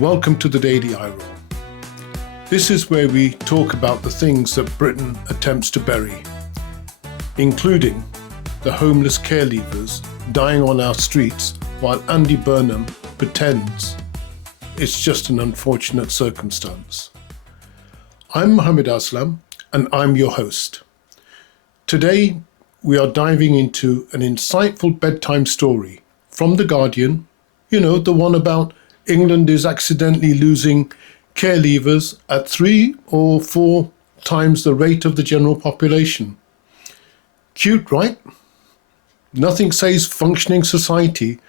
Welcome to the Daily Eye Roll. This is where we talk about the things that Britain attempts to bury, including the homeless care leavers dying on our streets while Andy Burnham pretends it's just an unfortunate circumstance. I'm Mohammed Aslam and I'm your host. Today we are diving into an insightful bedtime story from The Guardian, the one about England is accidentally losing care leavers at 3 or 4 times the rate of the general population. Cute, right? Nothing says functioning society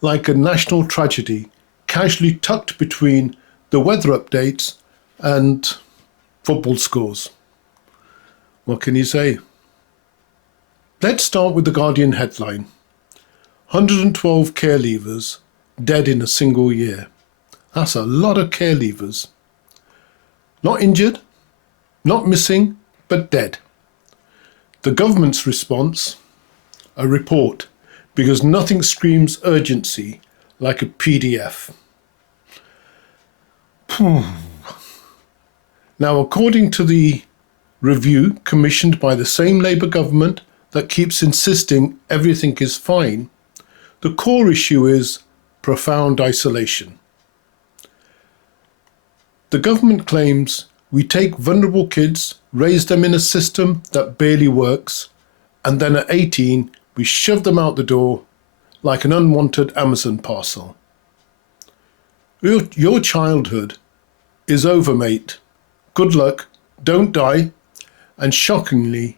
like a national tragedy casually tucked between the weather updates and football scores. What can you say? Let's start with the Guardian headline. 112 care leavers dead in a single year. That's a lot of care leavers. Not injured, not missing, but dead. The government's response? A report, because nothing screams urgency like a PDF. Now, according to the review commissioned by the same Labour government that keeps insisting everything is fine, the core issue is profound isolation. The government claims we take vulnerable kids, raise them in a system that barely works, and then at 18 we shove them out the door like an unwanted Amazon parcel. Your childhood is over, mate. Good luck, don't die, and shockingly,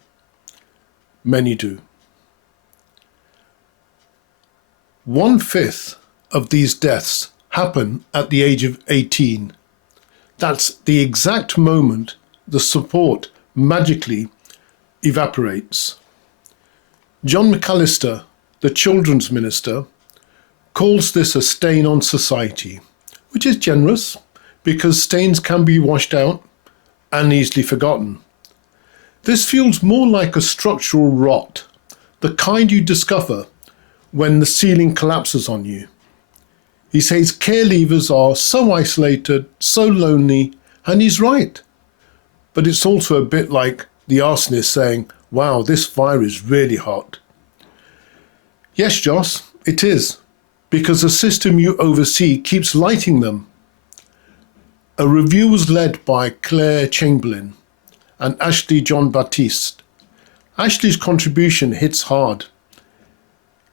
many do. 1/5 of these deaths happen at the age of 18. That's the exact moment the support magically evaporates. John McAllister, the children's minister, calls this a stain on society, which is generous because stains can be washed out and easily forgotten. This feels more like a structural rot, the kind you discover when the ceiling collapses on you. He says care leavers are so isolated, so lonely, and he's right. But it's also a bit like the arsonist saying, wow, this fire is really hot. Yes, Joss, it is, because the system you oversee keeps lighting them. A review was led by Claire Chamberlain and Ashley John Baptiste. Ashley's contribution hits hard.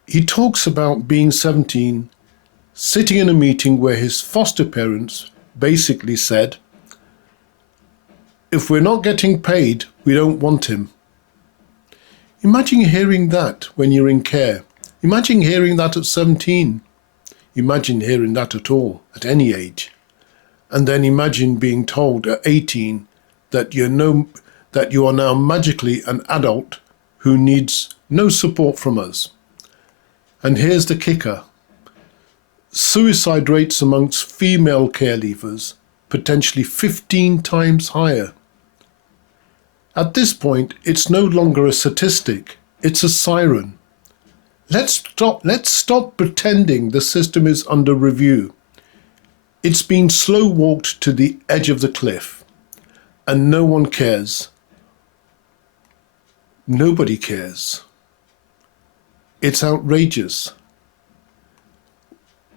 He talks about being 17, sitting in a meeting where his foster parents basically said, if we're not getting paid, we don't want him. Imagine hearing that when you're in care. Imagine hearing that at 17. Imagine hearing that at all, at any age. And then imagine being told at 18 that you are now magically an adult who needs no support from us. And here's the kicker. Suicide rates amongst female care leavers potentially 15 times higher. At this point, it's no longer a statistic, it's a siren. Let's stop pretending the system is under review. It's been slow walked to the edge of the cliff, and no one cares. Nobody cares. It's outrageous.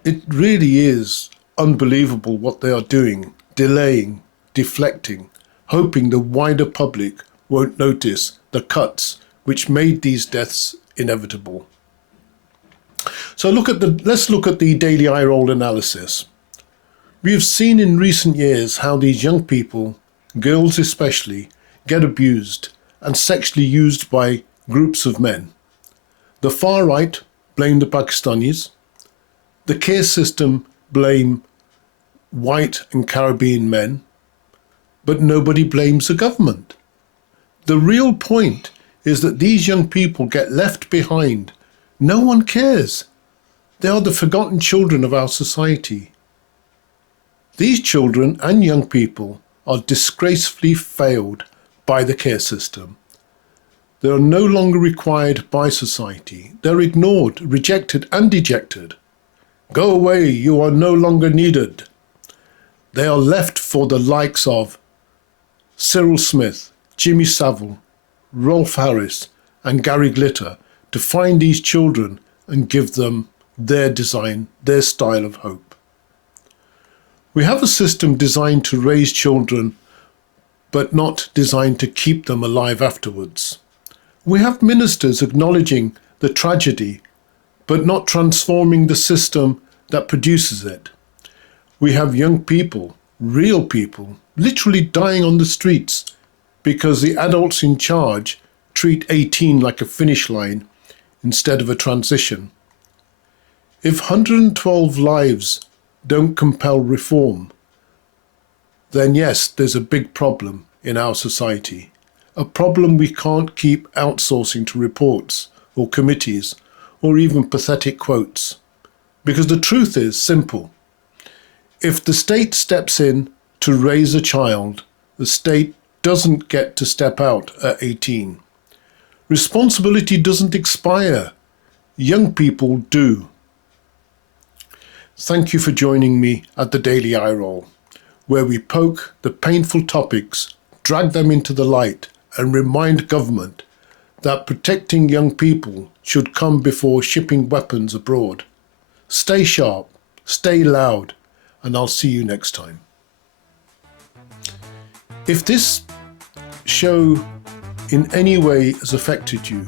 It really is unbelievable what they are doing, delaying, deflecting, hoping the wider public won't notice the cuts which made these deaths inevitable. So let's look at the Daily Eye Roll analysis. We have seen in recent years how these young people, girls especially, get abused and sexually used by groups of men. The far right blame the Pakistanis. The care system blame white and Caribbean men, but nobody blames the government. The real point is that these young people get left behind. No one cares. They are the forgotten children of our society. These children and young people are disgracefully failed by the care system. They are no longer required by society. They're ignored, rejected and dejected. Go away, you are no longer needed. They are left for the likes of Cyril Smith, Jimmy Savile, Rolf Harris and Gary Glitter to find these children and give them their design, their style of hope. We have a system designed to raise children, but not designed to keep them alive afterwards. We have ministers acknowledging the tragedy, but not transforming the system that produces it. We have young people, real people, literally dying on the streets because the adults in charge treat 18 like a finish line instead of a transition. If 112 lives don't compel reform, then yes, there's a big problem in our society. A problem we can't keep outsourcing to reports or committees or even pathetic quotes. Because the truth is simple. If the state steps in to raise a child, the state doesn't get to step out at 18. Responsibility doesn't expire. Young people do. Thank you for joining me at the Daily Eye Roll, where we poke the painful topics, drag them into the light, and remind government that protecting young people should come before shipping weapons abroad. Stay sharp, stay loud, and I'll see you next time. If this show in any way has affected you,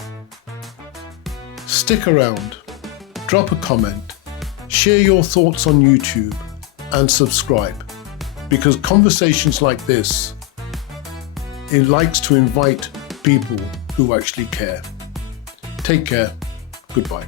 stick around, drop a comment, share your thoughts on YouTube, and subscribe, because conversations like this, it likes to invite people who actually care. Take care. Goodbye.